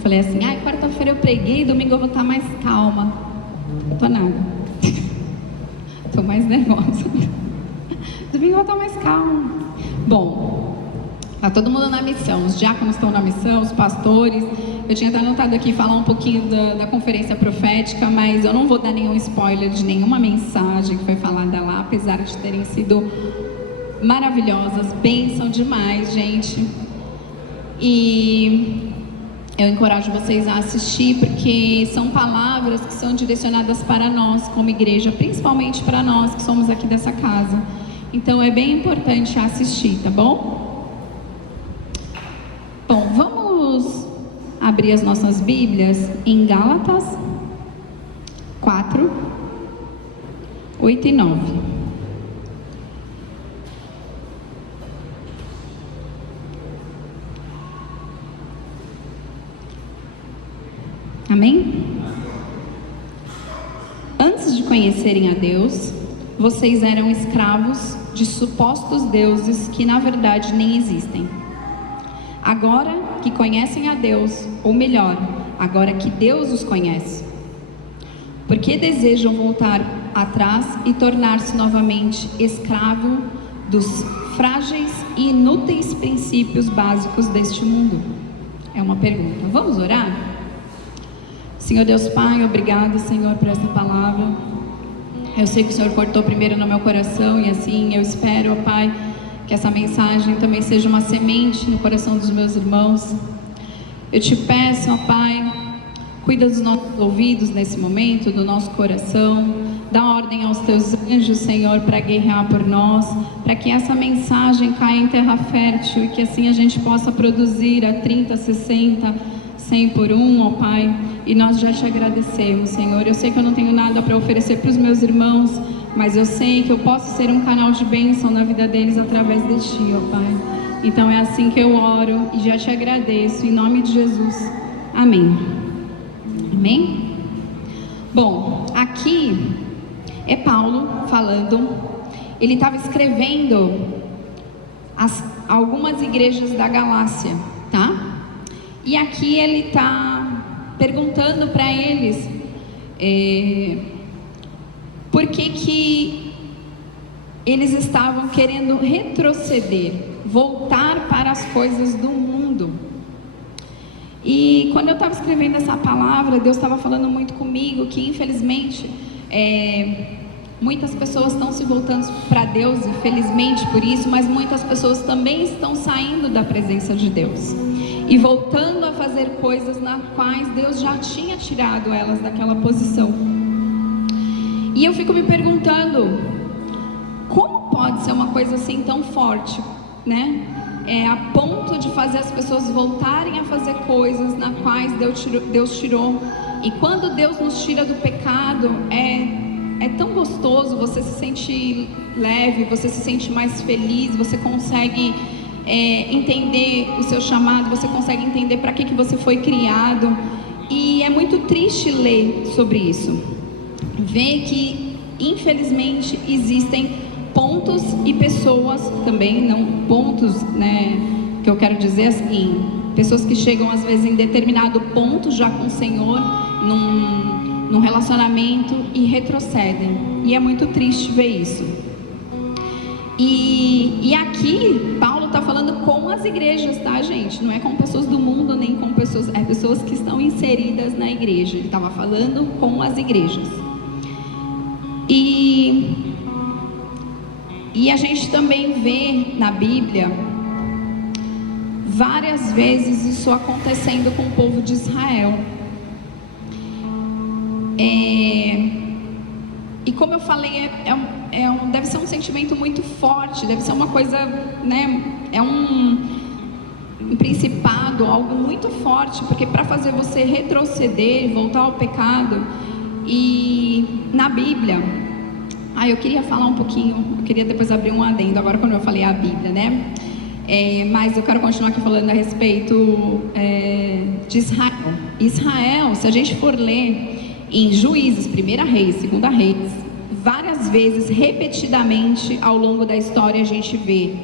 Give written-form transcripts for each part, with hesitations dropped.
falei assim, quarta-feira eu preguei, domingo eu vou estar mais calma. Eu tô nada. Tô mais nervosa. Domingo eu vou estar mais calma. Bom, tá todo mundo na missão, os diáconos estão na missão, os pastores. Eu tinha até anotado aqui falar um pouquinho da conferência profética, mas eu não vou dar nenhum spoiler de nenhuma mensagem que foi falada lá, apesar de terem sido maravilhosas, bênção demais, gente. E eu encorajo vocês a assistir, porque são palavras que são direcionadas para nós como igreja, principalmente para nós que somos aqui dessa casa. Então é bem importante assistir, tá bom? Bom, vamos abrir as nossas Bíblias em Gálatas 4, 8 e 9. Amém? Antes de conhecerem a Deus, vocês eram escravos de supostos deuses que na verdade nem existem. Agora que conhecem a Deus, ou melhor, agora que Deus os conhece, por que desejam voltar atrás e tornar-se novamente escravo dos frágeis e inúteis princípios básicos deste mundo? É uma pergunta. Vamos orar? Senhor Deus Pai, obrigado, Senhor, por essa palavra. Eu sei que o Senhor cortou primeiro no meu coração e assim eu espero, ó Pai, que essa mensagem também seja uma semente no coração dos meus irmãos. Eu te peço, ó Pai, cuida dos nossos ouvidos nesse momento, do nosso coração, dá ordem aos teus anjos, Senhor, para guerrear por nós, para que essa mensagem caia em terra fértil e que assim a gente possa produzir a 30, 60, 100 por um, ó Pai. E nós já te agradecemos, Senhor. Eu sei que eu não tenho nada para oferecer para os meus irmãos, mas eu sei que eu posso ser um canal de bênção na vida deles através de Ti, ó Pai. Então é assim que eu oro e já te agradeço, em nome de Jesus. Amém. Amém? Bom, aqui é Paulo falando. Ele estava escrevendo algumas igrejas da Galácia, tá? E aqui ele está perguntando para eles por que eles estavam querendo retroceder, voltar para as coisas do mundo. E quando eu estava escrevendo essa palavra, Deus estava falando muito comigo que infelizmente muitas pessoas estão se voltando para Deus, infelizmente por isso, mas muitas pessoas também estão saindo da presença de Deus e voltando a fazer coisas nas quais Deus já tinha tirado elas daquela posição. E eu fico me perguntando, como pode ser uma coisa assim tão forte, né? A ponto de fazer as pessoas voltarem a fazer coisas nas quais Deus tirou. E quando Deus nos tira do pecado, é tão gostoso, você se sente leve, você se sente mais feliz, você consegue entender o seu chamado, você consegue entender para que você foi criado. E é muito triste ler sobre isso, ver que infelizmente existem pontos e pessoas também, não pontos, né, que eu quero dizer assim, pessoas que chegam às vezes em determinado ponto já com o Senhor, num relacionamento e retrocedem, e é muito triste ver isso. E aqui Paulo está falando com as igrejas, tá, gente? Não é com pessoas do mundo, nem com pessoas que estão inseridas na igreja. Ele estava falando com as igrejas. E a gente também vê na Bíblia várias vezes isso acontecendo com o povo de Israel. E como eu falei, deve ser um sentimento muito forte, deve ser uma coisa, né? É um principado, algo muito forte, porque para fazer você retroceder, voltar ao pecado. E na Bíblia, eu queria falar um pouquinho, eu queria depois abrir um adendo, agora quando eu falei a Bíblia, né? Mas eu quero continuar aqui falando a respeito de Israel. Israel, se a gente for ler em Juízes, 1 Reis, 2 Reis, várias vezes, repetidamente, ao longo da história, a gente vê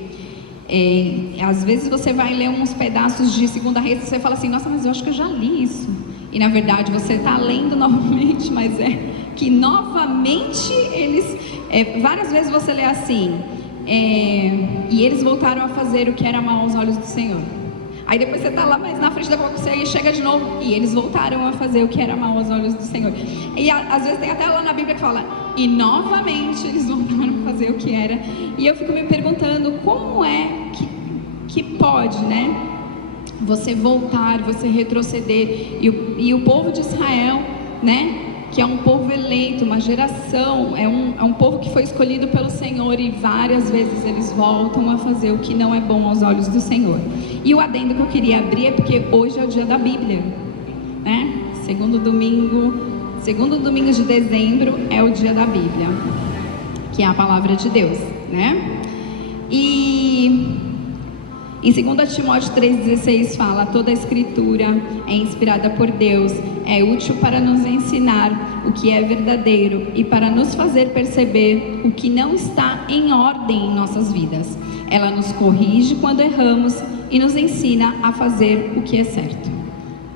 Às vezes você vai ler uns pedaços de 2 Reis e você fala assim, nossa, mas eu acho que eu já li isso. E na verdade você está lendo novamente, mas é que novamente várias vezes você lê assim, e eles voltaram a fazer o que era mal aos olhos do Senhor. Aí depois você está lá, mas na frente da boca você chega de novo, e eles voltaram a fazer o que era mal aos olhos do Senhor. E às vezes tem até lá na Bíblia que fala, e novamente eles voltaram a fazer o que era. E eu fico me perguntando, como é que pode, né? Você voltar, você retroceder, e o povo de Israel, né? Que é um povo eleito, uma geração, é um povo que foi escolhido pelo Senhor, e várias vezes eles voltam a fazer o que não é bom aos olhos do Senhor. E o adendo que eu queria abrir é porque hoje é o dia da Bíblia, né? Segundo domingo de dezembro é o dia da Bíblia, que é a palavra de Deus, né? E em 2 Timóteo 3,16 fala, toda a escritura é inspirada por Deus, é útil para nos ensinar o que é verdadeiro e para nos fazer perceber o que não está em ordem em nossas vidas. Ela nos corrige quando erramos e nos ensina a fazer o que é certo.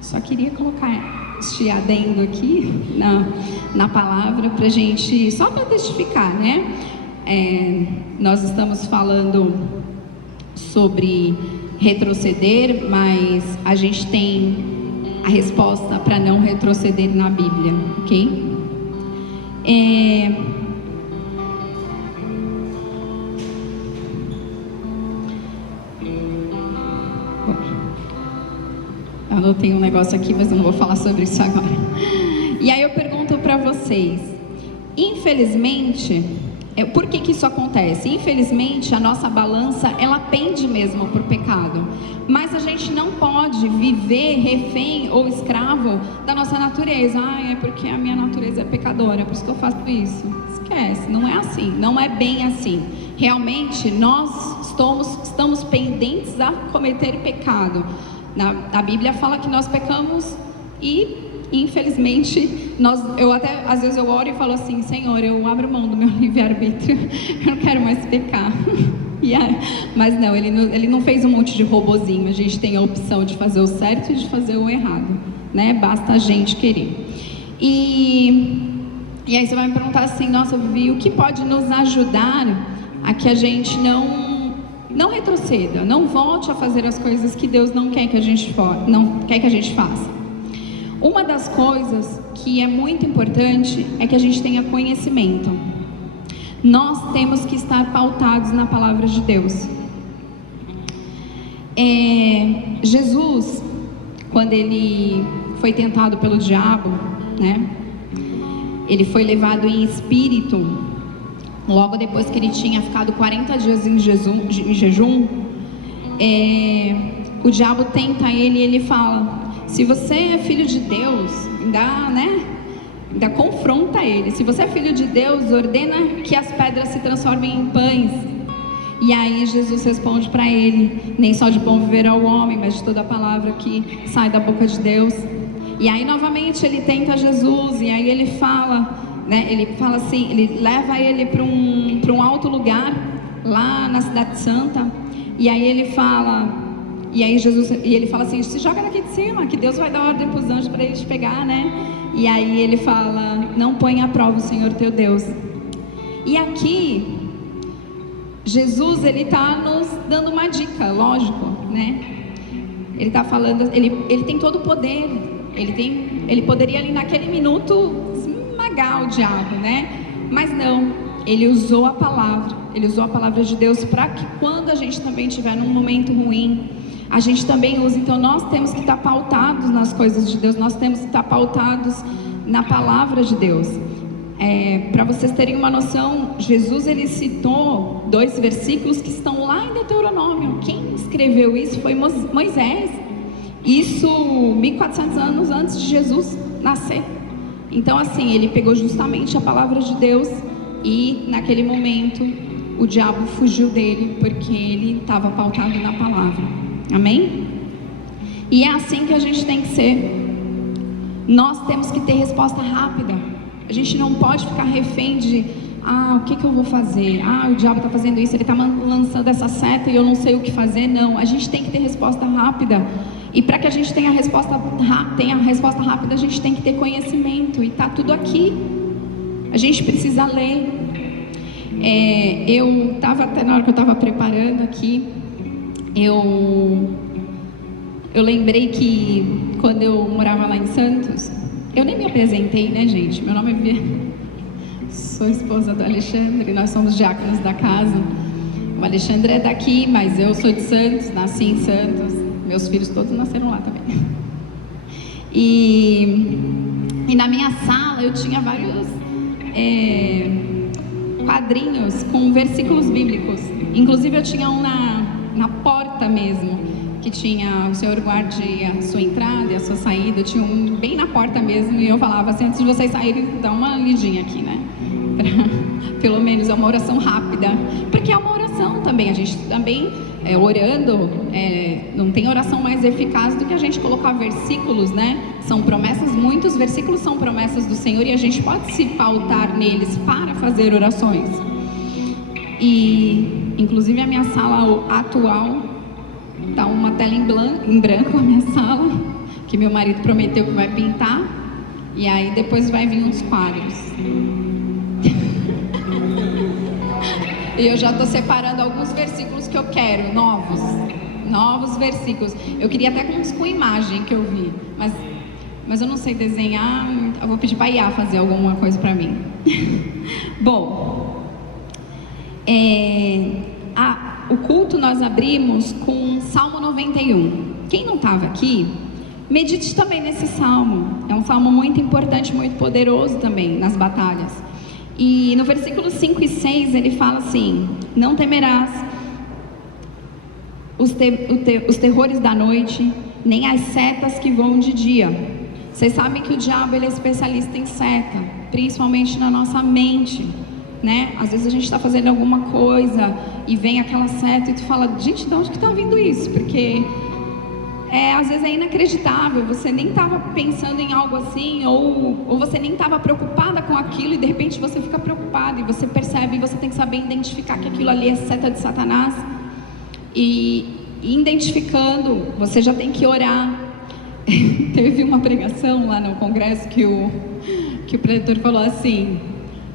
Só queria colocar este adendo aqui na palavra pra gente, só para testificar, né? Nós estamos falando sobre retroceder, mas a gente tem a resposta para não retroceder na Bíblia, ok? Eu anotei um negócio aqui, mas eu não vou falar sobre isso agora. E aí eu pergunto para vocês, infelizmente, por que isso acontece? Infelizmente, a nossa balança, ela pende mesmo para o pecado. Mas a gente não pode viver refém ou escravo da nossa natureza. É porque a minha natureza é pecadora, por isso que eu faço isso. Esquece, não é assim, não é bem assim. Realmente, nós estamos pendentes a cometer pecado. A Bíblia fala que nós pecamos e, infelizmente, às vezes eu oro e falo assim, Senhor, eu abro mão do meu livre-arbítrio, eu não quero mais pecar. Mas não, ele não fez um monte de robozinho, a gente tem a opção de fazer o certo e de fazer o errado, né? Basta a gente querer. E aí você vai me perguntar assim, nossa, Vivi, o que pode nos ajudar a que a gente não retroceda, não volte a fazer as coisas que Deus não quer que a gente faça? Uma das coisas que é muito importante é que a gente tenha conhecimento. Nós temos que estar pautados na palavra de Deus. Jesus, quando ele foi tentado pelo diabo, né? Ele foi levado em espírito, logo depois que ele tinha ficado 40 dias em jejum. O diabo tenta ele e ele fala, se você é filho de Deus, ainda confronta ele. Se você é filho de Deus, ordena que as pedras se transformem em pães. E aí Jesus responde para ele, nem só de pão viverá o homem, mas de toda a palavra que sai da boca de Deus. E aí novamente ele tenta Jesus, e aí ele fala, né? Ele fala assim, ele leva ele para um alto lugar, lá na Cidade Santa. E aí ele fala... E ele fala assim, se joga daqui de cima, que Deus vai dar ordem para os anjos para eles te pegar, né? E aí ele fala, não põe à prova o Senhor teu Deus. E aqui, Jesus, ele está nos dando uma dica, lógico, né? Ele está falando, ele tem todo o poder, ele poderia ali naquele minuto esmagar o diabo, né? Mas não, ele usou a palavra de Deus para que quando a gente também estiver num momento ruim, a gente também usa. Então nós temos que estar pautados nas coisas de Deus, nós temos que estar pautados na palavra de Deus. Para vocês terem uma noção, Jesus ele citou 2 versículos que estão lá em Deuteronômio. Quem escreveu isso foi Moisés, isso 1400 anos antes de Jesus nascer. Então assim, ele pegou justamente a palavra de Deus e naquele momento o diabo fugiu dele, porque ele estava pautado na palavra. Amém? E é assim que a gente tem que ser. Nós temos que ter resposta rápida. A gente não pode ficar refém o que eu vou fazer? O diabo está fazendo isso, ele está lançando essa seta e eu não sei o que fazer. Não, a gente tem que ter resposta rápida. E para que a gente tenha a resposta rápida, a gente tem que ter conhecimento. E está tudo aqui. A gente precisa ler. Eu estava até na hora que eu estava preparando aqui, eu lembrei que quando eu morava lá em Santos, eu nem me apresentei, né, gente? Meu nome é Viviane, sou esposa do Alexandre, nós somos diáconos da casa. O Alexandre é daqui, mas eu sou de Santos, nasci em Santos, meus filhos todos nasceram lá também. E na minha sala eu tinha vários quadrinhos com versículos bíblicos. Inclusive eu tinha um na porta mesmo, que tinha: o Senhor guarde a sua entrada e a sua saída. Eu tinha um bem na porta mesmo, e eu falava assim: antes de vocês saírem, dá uma lidinha aqui, né? Pelo menos é uma oração rápida, porque é uma oração também. A gente também, orando, não tem oração mais eficaz do que a gente colocar versículos, né? São promessas, muitos versículos são promessas do Senhor, e a gente pode se pautar neles para fazer orações. E inclusive a minha sala atual tá uma tela em branco, a minha sala, que meu marido prometeu que vai pintar, e aí depois vai vir uns quadros. E eu já estou separando alguns versículos que eu quero, novos versículos. Eu queria até uns com imagem que eu vi, mas eu não sei desenhar. Eu vou pedir para a Iá fazer alguma coisa para mim. Bom, o culto nós abrimos com Salmo 91. Quem não estava aqui, medite também nesse salmo. É um salmo muito importante, muito poderoso também nas batalhas. E no versículo 5 e 6 ele fala assim: não temerás os terrores da noite, nem as setas que voam de dia. Vocês sabem que o diabo, ele é especialista em seta, principalmente na nossa mente, né? Às vezes a gente está fazendo alguma coisa e vem aquela seta e tu fala: gente, de onde que está vindo isso? Porque às vezes é inacreditável, você nem estava pensando em algo assim, ou você nem estava preocupada com aquilo, e de repente você fica preocupada e você percebe, e você tem que saber identificar que aquilo ali é seta de Satanás. E identificando, você já tem que orar. Teve uma pregação lá no congresso que o pregador falou assim: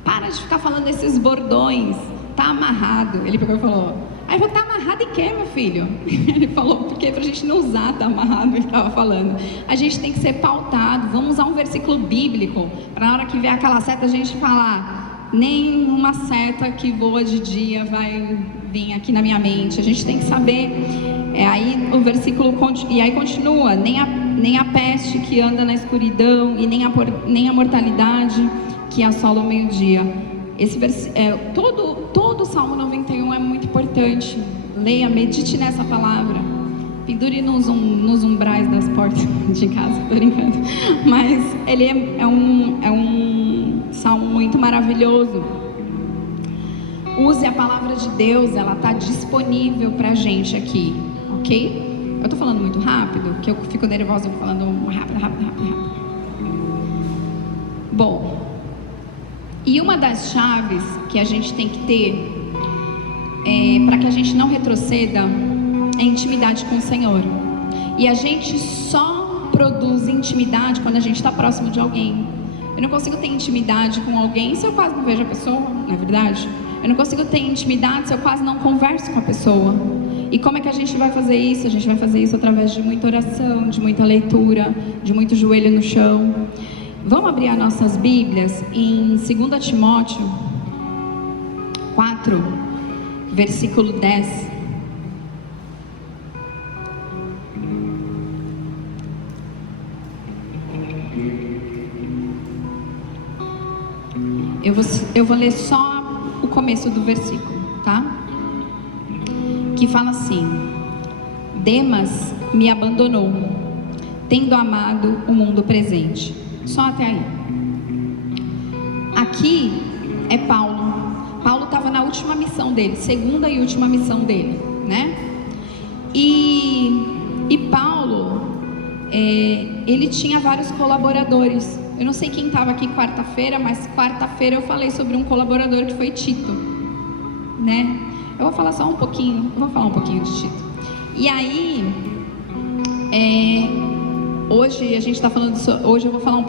para de ficar falando esses bordões, tá amarrado. Ele pegou e falou: aí vou estar amarrado em quê, meu filho? Ele falou: porque pra gente não usar, tá amarrado. Ele estava falando, a gente tem que ser pautado. Vamos usar um versículo bíblico, para na hora que vier aquela seta a gente falar: nenhuma seta que voa de dia vai vir aqui na minha mente. A gente tem que saber. Aí o versículo e aí continua: nem a peste que anda na escuridão, e nem a mortalidade que assola o meio-dia. Esse todo o Salmo 91 é muito importante. Leia, medite nessa palavra, pendure nos umbrais das portas de casa, tô brincando. Mas ele é um salmo muito maravilhoso. Use a palavra de Deus, ela está disponível pra gente aqui, ok? Eu tô falando muito rápido, que eu fico nervosa falando rápido. Bom, e uma das chaves que a gente tem que ter para que a gente não retroceda é intimidade com o Senhor. E a gente só produz intimidade quando a gente está próximo de alguém. Eu não consigo ter intimidade com alguém se eu quase não vejo a pessoa, não é verdade? Eu não consigo ter intimidade se eu quase não converso com a pessoa. E como é que a gente vai fazer isso? A gente vai fazer isso através de muita oração, de muita leitura, de muito joelho no chão. Vamos abrir as nossas Bíblias em 2 Timóteo 4, versículo 10. Eu vou ler só o começo do versículo, tá? Que fala assim: Demas me abandonou, tendo amado o mundo presente. Só até aí. Aqui é Paulo. Paulo estava na última missão dele, segunda e última missão dele, né? E Paulo, ele tinha vários colaboradores. Eu não sei quem estava aqui quarta-feira, mas quarta-feira eu falei sobre um colaborador que foi Tito, né? Eu vou falar só um pouquinho, eu vou falar um pouquinho de Tito. E aí, hoje a gente está falando, hoje eu vou falar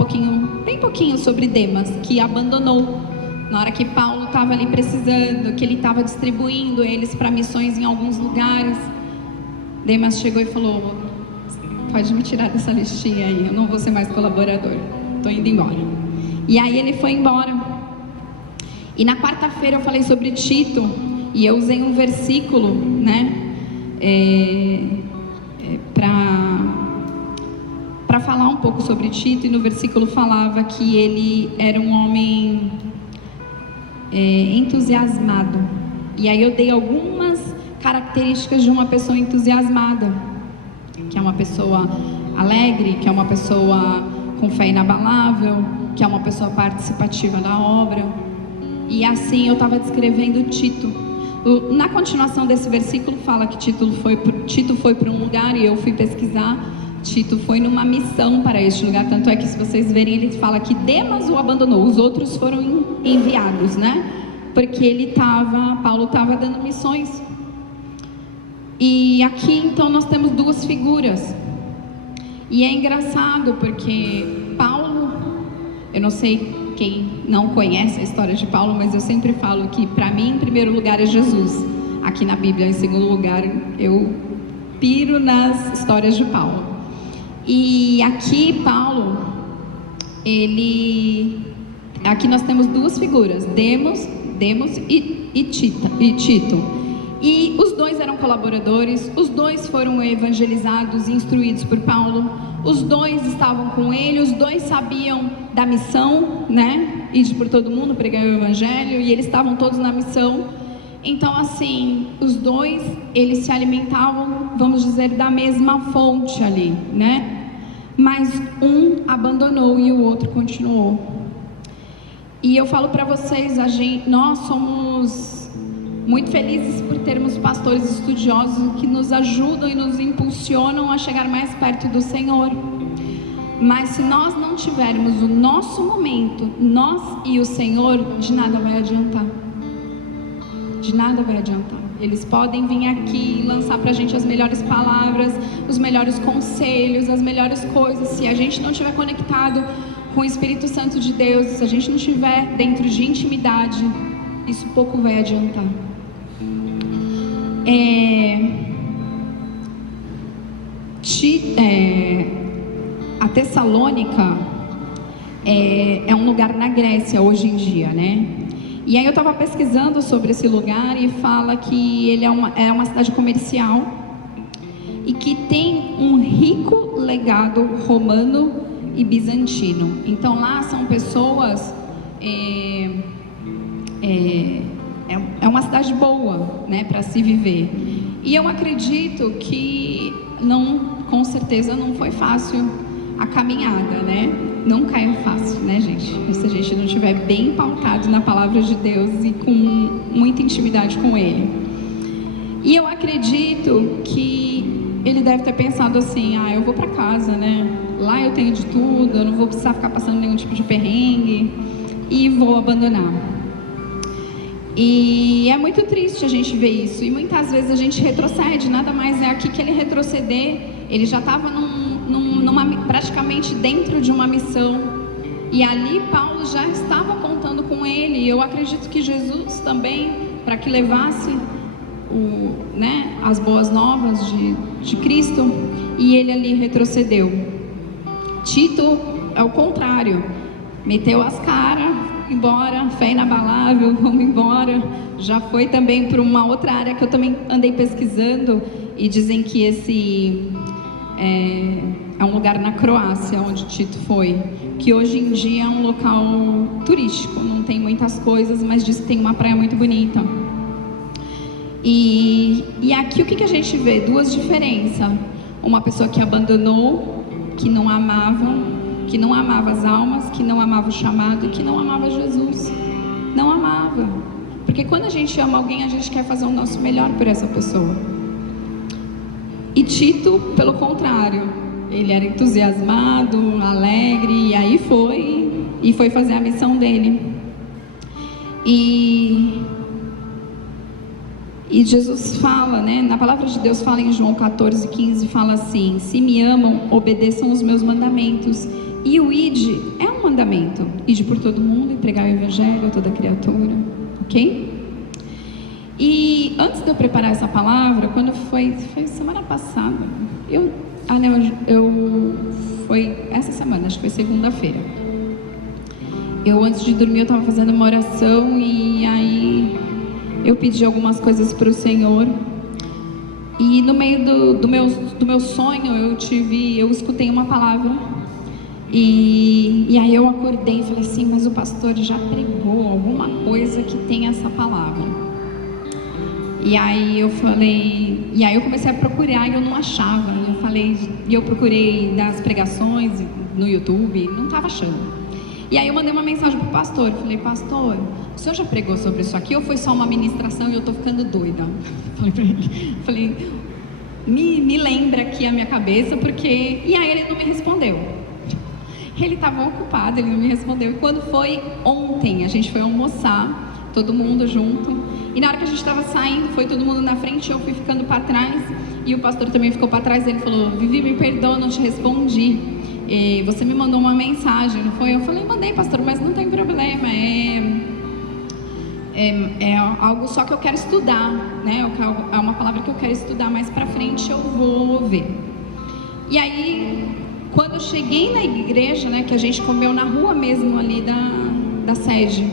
bem pouquinho sobre Demas, que abandonou. Na hora que Paulo estava ali precisando, que ele estava distribuindo eles para missões em alguns lugares, Demas chegou e falou: pode me tirar dessa listinha aí, eu não vou ser mais colaborador, estou indo embora. E aí ele foi embora. E na quarta-feira eu falei sobre Tito, e eu usei um versículo, né, para falar um pouco sobre Tito, e no versículo falava que ele era um homem entusiasmado. E aí eu dei algumas características de uma pessoa entusiasmada, que é uma pessoa alegre, que é uma pessoa com fé inabalável, que é uma pessoa participativa da obra. E assim eu estava descrevendo Tito. Na continuação desse versículo fala que Tito foi para um lugar, e eu fui pesquisar. Tito foi numa missão para este lugar, tanto é que, se vocês verem, ele fala que Demas o abandonou, os outros foram enviados, né? Porque Paulo estava dando missões. E aqui então nós temos duas figuras. E é engraçado porque Paulo, eu não sei quem não conhece a história de Paulo, mas eu sempre falo que para mim, em primeiro lugar, é Jesus. Aqui na Bíblia, em segundo lugar, eu piro nas histórias de Paulo. E aqui Paulo, aqui nós temos duas figuras, Demas e Tito. E os dois eram colaboradores, os dois foram evangelizados e instruídos por Paulo, os dois estavam com ele, os dois sabiam da missão, né? Ir por todo mundo, pregar o evangelho, e eles estavam todos na missão. Então, assim, os dois, eles se alimentavam, vamos dizer, da mesma fonte ali, né? Mas um abandonou e o outro continuou. E eu falo para vocês, nós somos muito felizes por termos pastores estudiosos que nos ajudam e nos impulsionam a chegar mais perto do Senhor. Mas se nós não tivermos o nosso momento, nós e o Senhor, de nada vai adiantar. De nada vai adiantar. Eles podem vir aqui e lançar pra gente as melhores palavras, os melhores conselhos, as melhores coisas. Se a gente não estiver conectado com o Espírito Santo de Deus, se a gente não estiver dentro de intimidade, isso pouco vai adiantar. A Tessalônica é um lugar na Grécia hoje em dia, né? E aí eu estava pesquisando sobre esse lugar e fala que ele é uma cidade comercial e que tem um rico legado romano e bizantino. Então lá são pessoas... É uma cidade boa, né, para se viver. E eu acredito que com certeza não foi fácil a caminhada, né? Não caiu fácil, né, gente? Se a gente não estiver bem pautado na palavra de Deus e com muita intimidade com Ele. E eu acredito que ele deve ter pensado assim: eu vou para casa, né? Lá eu tenho de tudo, eu não vou precisar ficar passando nenhum tipo de perrengue e vou abandonar. E é muito triste a gente ver isso, e muitas vezes a gente retrocede. Nada mais é aqui que ele retroceder. Ele já estava praticamente dentro de uma missão, e ali Paulo já estava contando com ele. E eu acredito que Jesus também, para que levasse as boas novas de Cristo, e ele ali retrocedeu. Tito é o contrário, meteu as caras, embora, fé inabalável, vamos embora. Já foi também para uma outra área que eu também andei pesquisando, e dizem que esse é um lugar na Croácia onde Tito foi, que hoje em dia é um local turístico, não tem muitas coisas, mas diz que tem uma praia muito bonita. E aqui o que a gente vê? Duas diferenças. Uma pessoa que abandonou, que não amava as almas, que não amava o chamado e que não amava Jesus. Não amava. Porque quando a gente ama alguém, a gente quer fazer o nosso melhor por essa pessoa. E Tito, pelo contrário, ele era entusiasmado, alegre, e aí foi e foi fazer a missão dele. E Jesus fala, né, na palavra de Deus fala em João 14:15, fala assim: se me amam, obedeçam os meus mandamentos. E o ide é um mandamento: ide por todo mundo e pregar o evangelho a toda criatura, ok? E antes de eu preparar essa palavra, quando foi semana passada, foi essa semana, acho que foi segunda-feira. Eu, antes de dormir, eu estava fazendo uma oração e aí eu pedi algumas coisas para o Senhor. E no meio do meu sonho, eu escutei uma palavra. E aí eu acordei e falei assim: mas o pastor já pregou alguma coisa que tem essa palavra. E aí eu comecei a procurar e eu não achava. Eu procurei das pregações no YouTube, não estava achando. E aí eu mandei uma mensagem pro pastor, falei: pastor, o senhor já pregou sobre isso aqui ou foi só uma ministração e eu tô ficando doida? Falei pra ele, me lembra aqui a minha cabeça, porque... E aí ele não me respondeu. Ele estava ocupado, ele não me respondeu. E quando foi ontem, a gente foi almoçar, todo mundo junto, e na hora que a gente estava saindo, foi todo mundo na frente, eu fui ficando para trás, e o pastor também ficou para trás. Ele falou: Vivi, me perdoa, não te respondi. Você me mandou uma mensagem, não foi? Eu falei: mandei, pastor, mas não tem problema, é algo só que eu quero estudar, né? É uma palavra que eu quero estudar, mais pra frente eu vou ver. E aí, quando eu cheguei na igreja, né, que a gente comeu na rua mesmo ali da sede,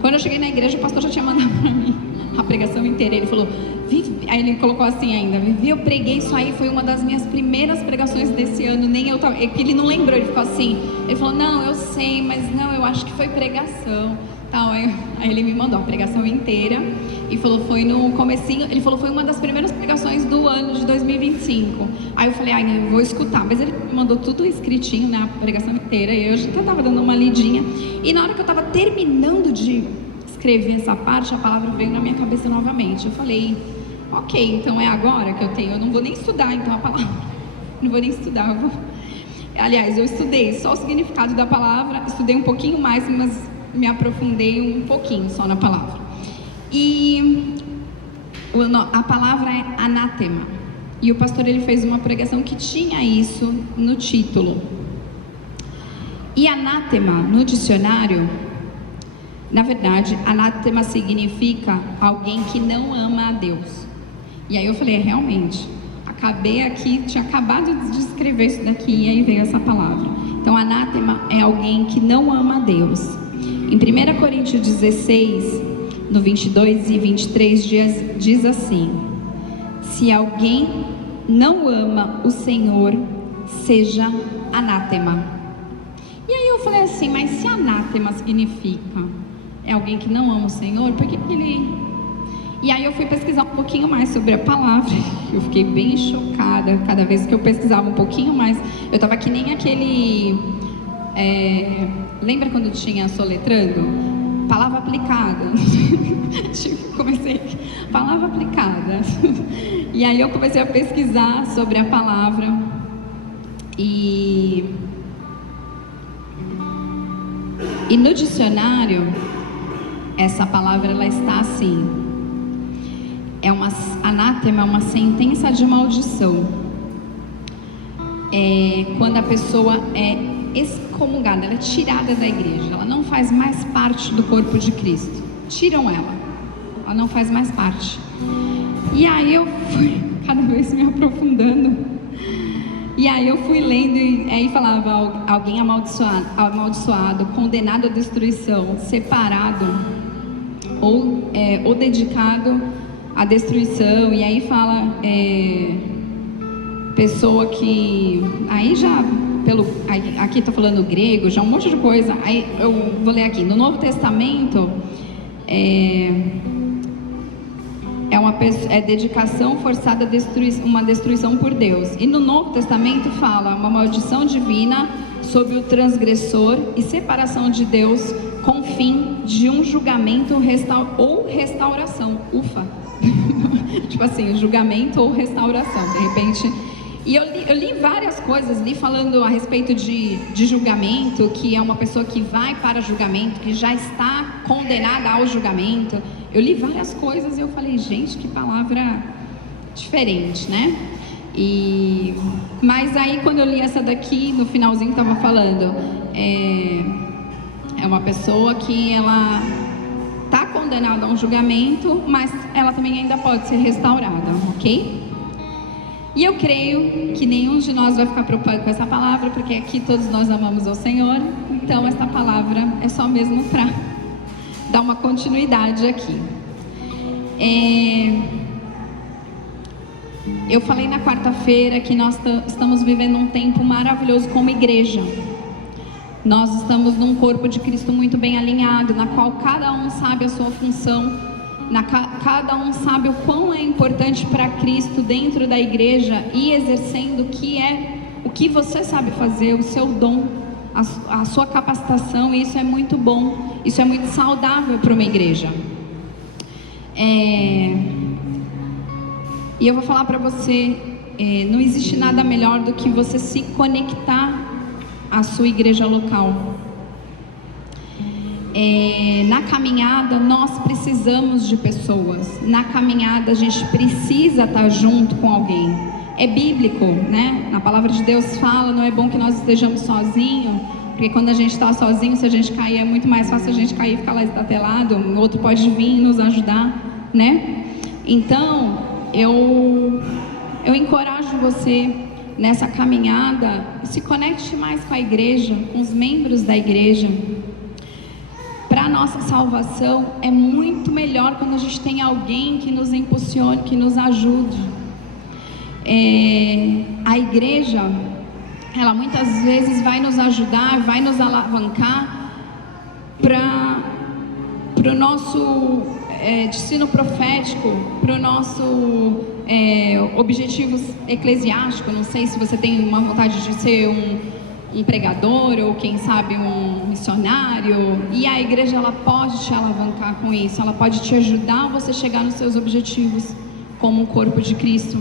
quando eu cheguei na igreja, o pastor já tinha mandado pra mim a pregação inteira. Ele falou: Vivi, aí ele colocou assim ainda: Vivi, eu preguei isso aí, foi uma das minhas primeiras pregações desse ano, nem eu tava... Ele não lembrou, ele ficou assim, ele falou: não, eu sei, mas não, eu acho que foi pregação, tal. Aí ele me mandou a pregação inteira e falou: foi no comecinho, ele falou: foi uma das primeiras pregações do ano de 2025. Aí eu falei: eu vou escutar, mas ele me mandou tudo escritinho, né, a pregação inteira, e eu já tava dando uma lidinha, e na hora que eu tava terminando de escrever essa parte, a palavra veio na minha cabeça novamente. Eu falei: ok, então é agora que eu não vou nem estudar então a palavra, não vou nem estudar, aliás, eu estudei só o significado da palavra, estudei um pouquinho mais, mas me aprofundei um pouquinho só na palavra. E a palavra é anátema, e o pastor, ele fez uma pregação que tinha isso no título. E anátema, no dicionário, na verdade, anátema significa alguém que não ama a Deus. E aí eu falei: realmente, acabei aqui, tinha acabado de escrever isso daqui, e aí veio essa palavra. Então, anátema é alguém que não ama a Deus. Em 1 Coríntios 16, no 22 e 23, diz assim: se alguém não ama o Senhor, seja anátema. E aí eu falei assim: mas se anátema significa é alguém que não ama o Senhor, por que ele... E aí eu fui pesquisar um pouquinho mais sobre a palavra. Eu fiquei bem chocada cada vez que eu pesquisava um pouquinho mais. Eu estava que nem aquele... lembra quando tinha soletrando? Palavra aplicada. Comecei... Palavra aplicada. E aí eu comecei a pesquisar sobre a palavra. E no dicionário, essa palavra, ela está assim: anátema é uma sentença de maldição. Quando a pessoa é excomungada, ela é tirada da igreja, ela não faz mais parte do corpo de Cristo. Tiram ela não faz mais parte. E aí eu fui cada vez me aprofundando. E aí eu fui lendo, e aí falava: alguém amaldiçoado, condenado à destruição, separado ou dedicado à destruição. E aí fala pessoa que... Aí já, aqui está falando grego, já um monte de coisa. Aí eu vou ler aqui. No Novo Testamento, é dedicação forçada a uma destruição por Deus. E no Novo Testamento fala uma maldição divina sobre o transgressor e separação de Deus com fim de um julgamento ou restauração. Ufa! Tipo assim, julgamento ou restauração, de repente. E eu li várias coisas, li falando a respeito de julgamento, que é uma pessoa que vai para julgamento, que já está condenada ao julgamento. Eu li várias coisas e eu falei, gente, que palavra diferente, né? Mas aí quando eu li essa daqui, no finalzinho estava falando, é uma pessoa que ela está condenada a um julgamento, mas ela também ainda pode ser restaurada, ok? E eu creio que nenhum de nós vai ficar preocupado com essa palavra, porque aqui todos nós amamos ao Senhor, então essa palavra é só mesmo para dar uma continuidade aqui. Eu falei na quarta-feira que nós estamos vivendo um tempo maravilhoso como igreja. Nós estamos num corpo de Cristo muito bem alinhado, na qual cada um sabe a sua função, cada um sabe o quão é importante para Cristo dentro da igreja e exercendo o que você sabe fazer, o seu dom, a sua capacitação. E isso é muito bom, isso é muito saudável para uma igreja. E eu vou falar para você, não existe nada melhor do que você se conectar à sua igreja local. Na caminhada nós precisamos de pessoas. Na caminhada a gente precisa estar junto com alguém. É bíblico, né? Na palavra de Deus fala, não é bom que nós estejamos sozinhos, porque quando a gente está sozinho, se a gente cair, é muito mais fácil a gente cair e ficar lá estatelado. O outro pode vir nos ajudar, né? Então eu encorajo você nessa caminhada, se conecte mais com a igreja, com os membros da igreja. Para a nossa salvação é muito melhor quando a gente tem alguém que nos impulsione, que nos ajude. A igreja, ela muitas vezes vai nos ajudar, vai nos alavancar para o nosso destino profético, para o nosso objetivo eclesiástico. Não sei se você tem uma vontade de ser um pregador ou quem sabe um missionário, e a igreja ela pode te alavancar com isso, ela pode te ajudar a você chegar nos seus objetivos como o corpo de Cristo.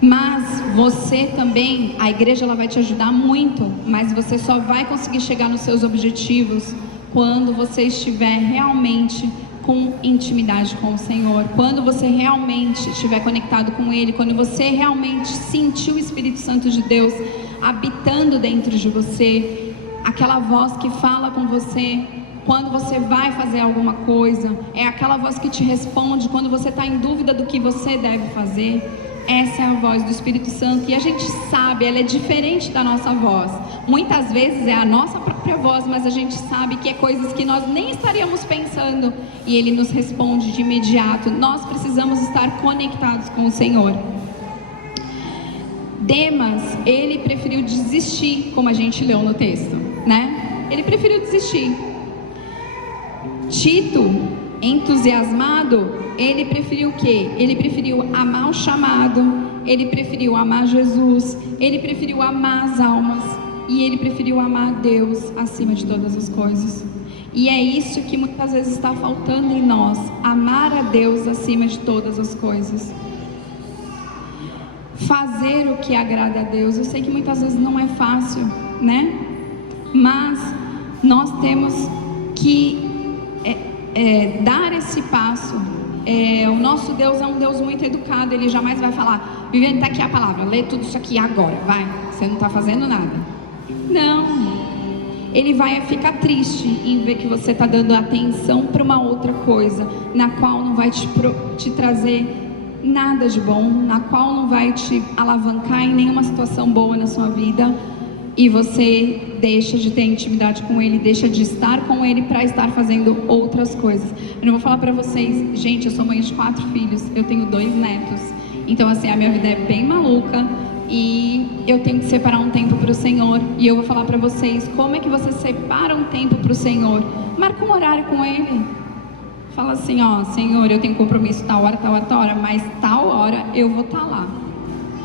Mas você também, a igreja ela vai te ajudar muito, mas você só vai conseguir chegar nos seus objetivos quando você estiver realmente com intimidade com o Senhor, quando você realmente estiver conectado com Ele, quando você realmente sentir o Espírito Santo de Deus habitando dentro de você, aquela voz que fala com você quando você vai fazer alguma coisa, é aquela voz que te responde quando você está em dúvida do que você deve fazer. Essa é a voz do Espírito Santo, e a gente sabe, ela é diferente da nossa voz. Muitas vezes é a nossa própria voz, mas a gente sabe que é coisas que nós nem estaríamos pensando, e Ele nos responde de imediato. Nós precisamos estar conectados com o Senhor. Demas, ele preferiu desistir, como a gente leu no texto, né? Ele preferiu desistir. Tito, entusiasmado, ele preferiu o quê? Ele preferiu amar o chamado, ele preferiu amar Jesus, ele preferiu amar as almas, e ele preferiu amar Deus acima de todas as coisas. E é isso que muitas vezes está faltando em nós, amar a Deus acima de todas as coisas. Fazer o que agrada a Deus. Eu sei que muitas vezes não é fácil, né? Mas nós temos que dar esse passo. O nosso Deus é um Deus muito educado. Ele jamais vai falar: Viviane, está aqui a palavra, lê tudo isso aqui agora, vai, você não está fazendo nada. Não, Ele vai ficar triste em ver que você está dando atenção para uma outra coisa, na qual não vai te trazer nada de bom, na qual não vai te alavancar em nenhuma situação boa na sua vida, e você deixa de ter intimidade com Ele, deixa de estar com Ele para estar fazendo outras coisas. Eu não vou falar para vocês, gente, eu sou mãe de 4 filhos, eu tenho 2 netos, então assim, a minha vida é bem maluca, e eu tenho que separar um tempo para o Senhor. E eu vou falar para vocês, como é que você separa um tempo para o Senhor? Marca um horário com Ele. Fala assim, ó, Senhor, eu tenho compromisso tal hora, tal hora, tal hora, mas tal hora eu vou estar lá.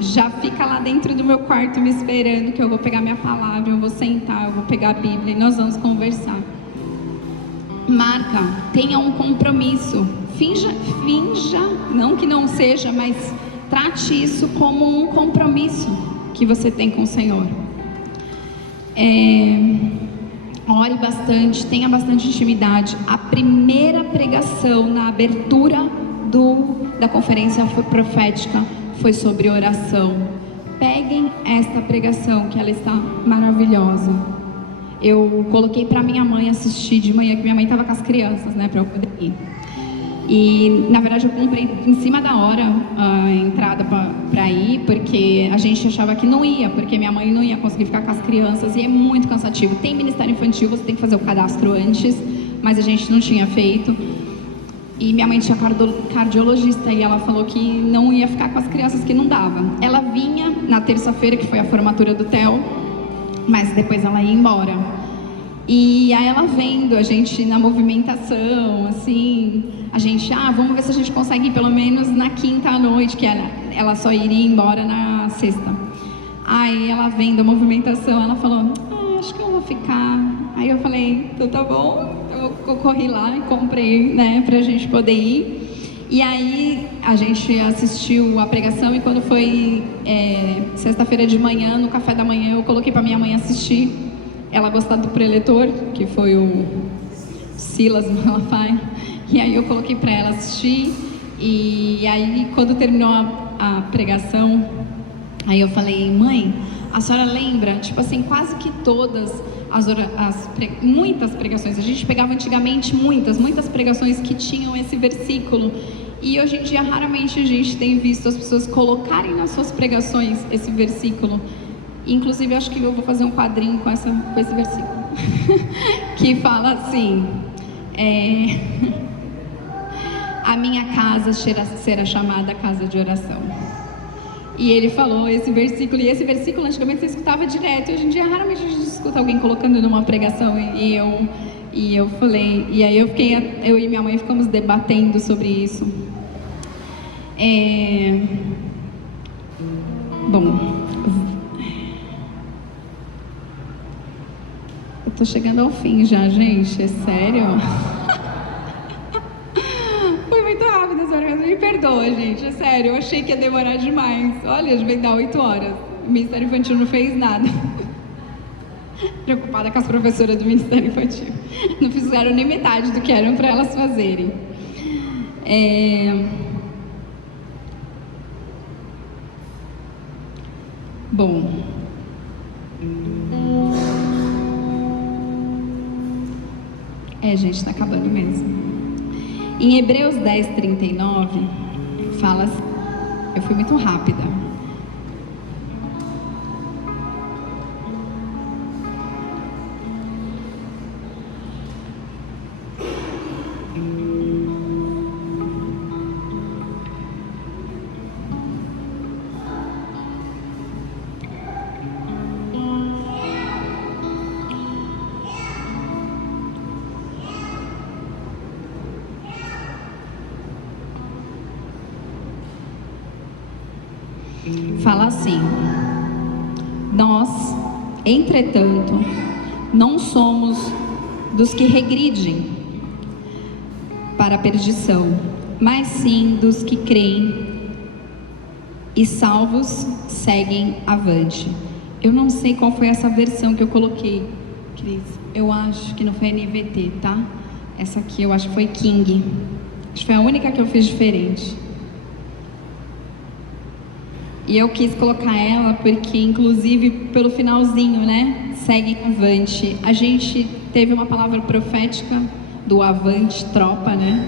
Já fica lá dentro do meu quarto me esperando, que eu vou pegar minha palavra, eu vou sentar, eu vou pegar a Bíblia e nós vamos conversar. Marca, tenha um compromisso, finja, não que não seja, mas trate isso como um compromisso que você tem com o Senhor. Ore bastante, tenha bastante intimidade. A primeira pregação na abertura da conferência profética foi sobre oração. Peguem esta pregação, que ela está maravilhosa. Eu coloquei para minha mãe assistir de manhã, que minha mãe estava com as crianças, né, para eu poder ir. E na verdade eu comprei em cima da hora a entrada para ir, porque a gente achava que não ia, porque minha mãe não ia conseguir ficar com as crianças, e é muito cansativo. Tem ministério infantil, você tem que fazer o cadastro antes, mas a gente não tinha feito. E minha mãe tinha cardiologista, e ela falou que não ia ficar com as crianças, que não dava. Ela vinha na terça-feira, que foi a formatura do Theo, mas depois ela ia embora. E aí ela vendo a gente na movimentação, assim, a gente, vamos ver se a gente consegue ir pelo menos na quinta à noite, que ela só iria embora na sexta. Aí ela vendo a movimentação, ela falou, acho que eu vou ficar. Aí eu falei, então tá bom, eu corri lá e comprei, né, pra gente poder ir. E aí a gente assistiu a pregação, e quando foi sexta-feira de manhã, no café da manhã, eu coloquei pra minha mãe assistir. Ela gostava do preletor, que foi o Silas Malafaia, e aí eu coloquei para ela assistir. E aí quando terminou a pregação, aí eu falei, mãe, a senhora lembra? Tipo assim, quase que todas muitas pregações, a gente pegava antigamente muitas pregações que tinham esse versículo, e hoje em dia raramente a gente tem visto as pessoas colocarem nas suas pregações esse versículo. Inclusive, acho que eu vou fazer um quadrinho com esse versículo, que fala assim, a minha casa será chamada casa de oração. E ele falou esse versículo, e esse versículo antigamente você escutava direto, e hoje em dia raramente a gente escuta alguém colocando numa pregação, e eu falei, e aí eu e minha mãe ficamos debatendo sobre isso. Bom, eu tô chegando ao fim já, gente, é sério? Foi muito rápido essa hora, me perdoa, gente, é sério, eu achei que ia demorar demais. Olha, já vai dar 8 horas, o Ministério Infantil não fez nada. Preocupada com as professoras do Ministério Infantil, não fizeram nem metade do que eram para elas fazerem. Bom, gente, tá acabando mesmo. Em Hebreus 10:39 fala assim, eu fui muito rápida. Fala assim, nós, entretanto, não somos dos que regridem para a perdição, mas sim dos que creem e salvos seguem avante. Eu não sei qual foi essa versão que eu coloquei, Cris, eu acho que não foi NVT, tá? Essa aqui eu acho que foi King, acho que foi a única que eu fiz diferente. E eu quis colocar ela porque, inclusive, pelo finalzinho, né? Segue avante. A gente teve uma palavra profética do avante, tropa, né?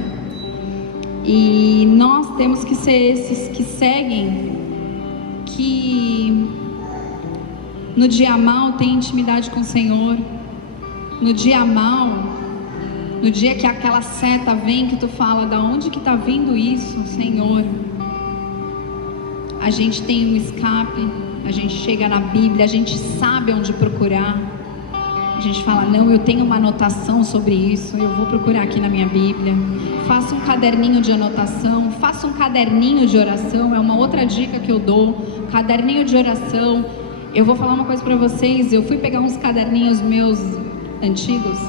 E nós temos que ser esses que seguem, que no dia mal tem intimidade com o Senhor. No dia mal, no dia que aquela seta vem, que tu fala, da onde que tá vindo isso, Senhor? A gente tem um escape, a gente chega na Bíblia, a gente sabe onde procurar. A gente fala, não, eu tenho uma anotação sobre isso, eu vou procurar aqui na minha Bíblia. Faça um caderninho de anotação, faça um caderninho de oração, é uma outra dica que eu dou, caderninho de oração. Eu vou falar uma coisa para vocês, eu fui pegar uns caderninhos meus antigos,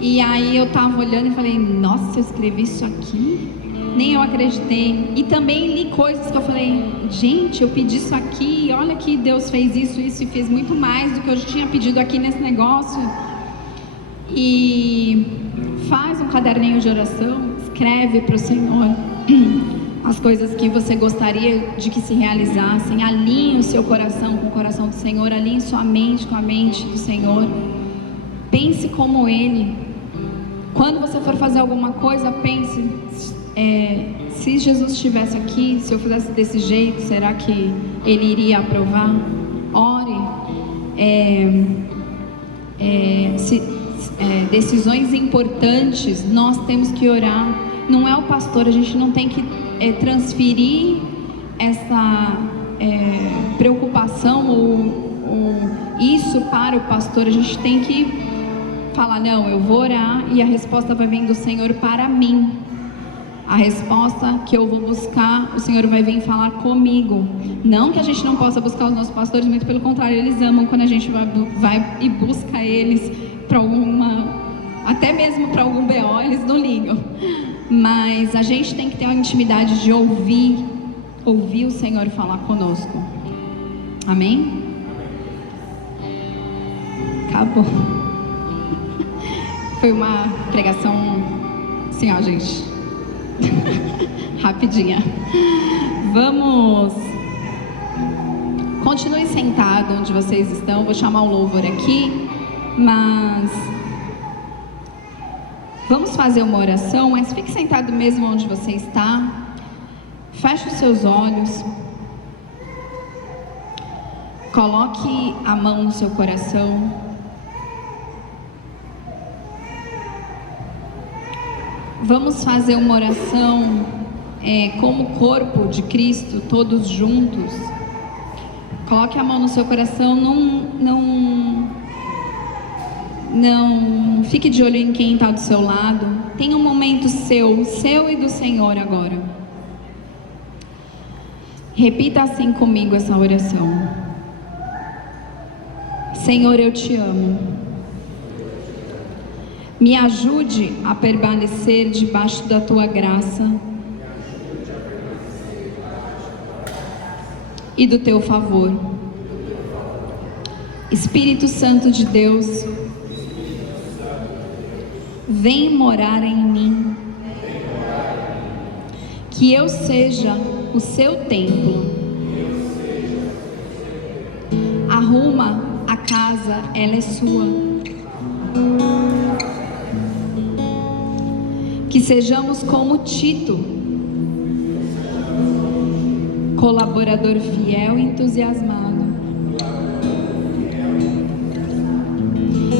E aí eu tava olhando e falei, nossa, eu escrevi isso aqui? Nem eu acreditei. E também li coisas que eu falei, gente, eu pedi isso aqui, olha que Deus fez isso e fez muito mais do que eu já tinha pedido aqui nesse negócio. E faz um caderninho de oração, escreve para o Senhor as coisas que você gostaria de que se realizassem. Alinhe o seu coração com o coração do Senhor, alinhe sua mente com a mente do Senhor. Pense como Ele. Quando você for fazer alguma coisa, pense, se Jesus estivesse aqui, se eu fizesse desse jeito, será que Ele iria aprovar? Ore. Decisões importantes, nós temos que orar. Não é o pastor, a gente não tem que transferir essa preocupação ou isso para o pastor. A gente tem que falar, não, eu vou orar e a resposta vai vir do Senhor para mim. A resposta que eu vou buscar, o Senhor vai vir falar comigo. Não que a gente não possa buscar os nossos pastores, muito pelo contrário, eles amam quando a gente vai e busca eles para até mesmo para algum BO, eles não ligam. Mas a gente tem que ter a intimidade de ouvir o Senhor falar conosco. Amém? Acabou. Foi uma pregação assim, ó, gente. Rapidinha. Vamos. Continue sentado onde vocês estão. Vou chamar o louvor aqui, mas vamos fazer uma oração. Mas fique sentado mesmo onde você está. Feche os seus olhos. Coloque a mão no seu coração. Vamos fazer uma oração como corpo de Cristo, todos juntos. Coloque a mão no seu coração, não fique de olho em quem está do seu lado. Tenha um momento seu e do Senhor agora. Repita assim comigo essa oração. Senhor, eu te amo. Me ajude a permanecer debaixo da tua graça e do teu favor. Espírito Santo de Deus, vem morar em mim. Que eu seja o seu templo. Arruma a casa, ela é sua. Que sejamos como Tito, colaborador fiel e entusiasmado.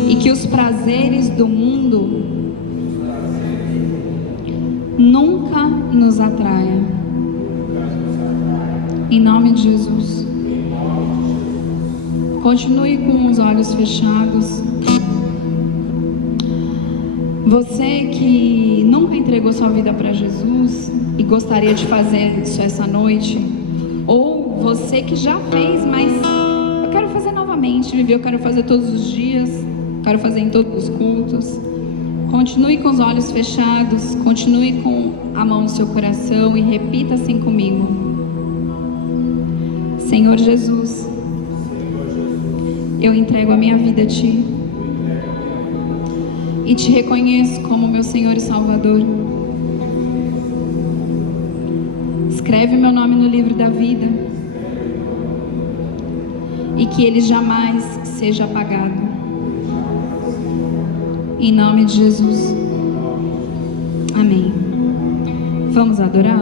E que os prazeres do mundo nunca nos atraiam. Em nome de Jesus. Continue com os olhos fechados. Você que nunca entregou sua vida para Jesus e gostaria de fazer isso essa noite, ou você que já fez, mas eu quero fazer novamente, eu quero fazer todos os dias, quero fazer em todos os cultos. Continue com os olhos fechados, continue com a mão no seu coração e repita assim comigo. Senhor Jesus, eu entrego a minha vida a Ti. E te reconheço como meu Senhor e Salvador. Escreve meu nome no livro da vida. E que ele jamais seja apagado. Em nome de Jesus. Amém. Vamos adorar?